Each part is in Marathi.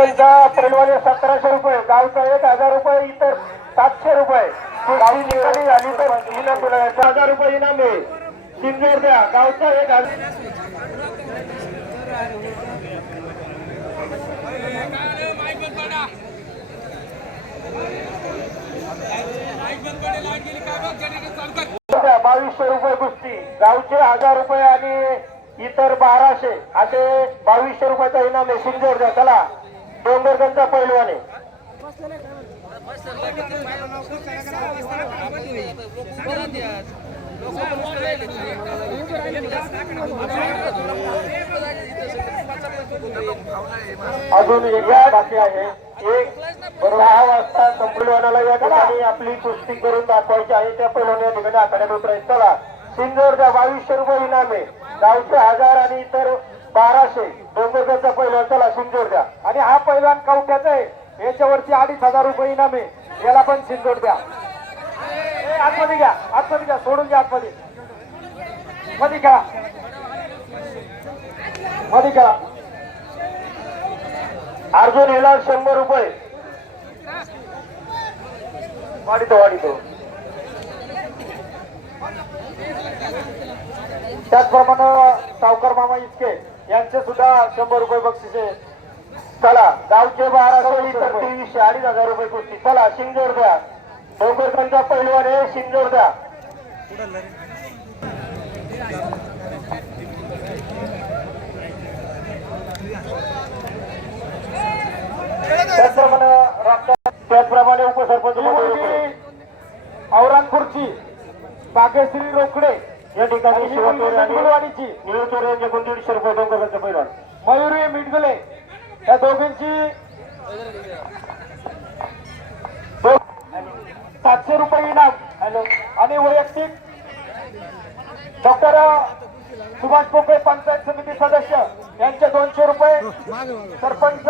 डोंगरगंजचा पैलवान सतराशे रुपये गावचा एक हजार रुपये इतर सातशे रुपये. गावी निकाली झाली तर इनाम दिला जातं. हजार रुपये इनाम आहे. सिंदूर द्या गावचा एक हजार द्या, बावीसशे रुपये कुस्ती गावचे हजार रुपये आणि इतर बाराशे असे बावीसशे रुपयाचा इनाम आहे. सिंदूर द्या चला. डोंगरगंजचा पैलवान आहे. अजून एक बाकी आहे. एक दहा वाजता संपलवानाला या ठिकाणी आपली कुस्ती करून दाखवायची आहे. त्या पहिल्याने या ठिकाणी आखाड्यात उतरायचं. चला सिंगोर द्या बावीसशे रुपये इनाम आहे गावचे हजार आणि इतर बाराशे डोंगरगडचा पहिला चला सिंगोर द्या आणि हा पहिला कवट्याचा आहे. याच्यावरती अडीच हजार रुपये इनाम आहे. याला पण शिंदोड द्या. आतमध्ये घ्या. आतमध्ये घ्या. सोडून घ्या आतमध्ये. मध्ये खेळा. मध्ये खेळा. अर्जुन हिला शंभर रुपये. वाढितो वाढीतो. त्याचप्रमाणे सावकार मामा इतके. यांचे सुद्धा शंभर रुपये बक्षिसे चला गावचे बाराशे इतर तेवीसशे अडीच हजार रुपये कुस्ती. चला शिंगोर द्या. डोंगरकरचा पहिलवान आहे शिंगोर द्या. त्याचप्रमाणे रक्त- त्याचप्रमाणे उपसरपंच औरंगपूरची भाग्यश्री रोकडे या ठिकाणी शिवचोरे आणि निळचोरे यांच्याकडून दीडशे रुपये डोंगरचं पैलवान. मयुरी मिटगुले या दोघींची सातशे रुपये इनाम. हॅलो. आणि वैयक्तिक डॉक्टर सुभाष पोपे पंचायत समिती सदस्य यांचे दोनशे रुपये. सरपंच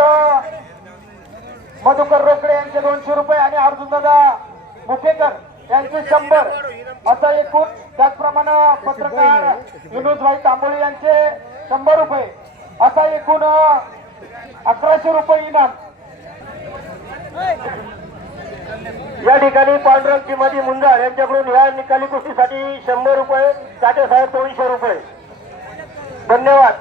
मधुकर रोकडे यांचे दोनशे रुपये आणि अर्जुनदादा मुखेकर यांचे शंभर. असं एकूण त्याचप्रमाणे पत्रकार विनोदभाई तांबोळी यांचे शंभर रुपये. असा एकूण अकराशे रुपये इनाम. या ठिकाणी पांडुरंग चिमाजी मुंजाळ यांच्याकडून या निकाली कुस्तीसाठी शंभर रुपये साठे साहेब दोनशे रुपये. धन्यवाद.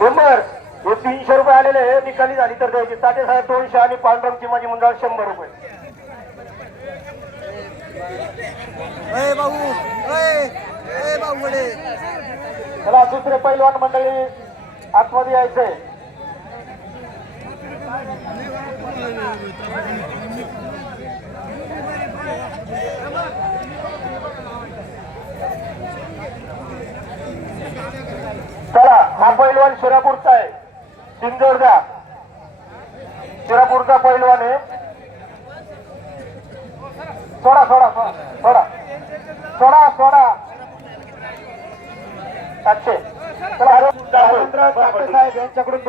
नंबर हे तीनशे रुपये आलेले हे निकाली झाली तर द्यायची. साठे साहेब दोनशे आणि पांडुरंग चिमाजी मुंजाळ शंभर रुपये. चला दुसरे पैलवान मंडळी आतमध्ये यायचंय. चला हा पैलवान शिरापूरचा आहे. सिंदोर द्या शिरापूरचा पैलवान आहे. सोडा सोडा सोडा सोडा. सोडा सातशे. साहेब यांच्याकडून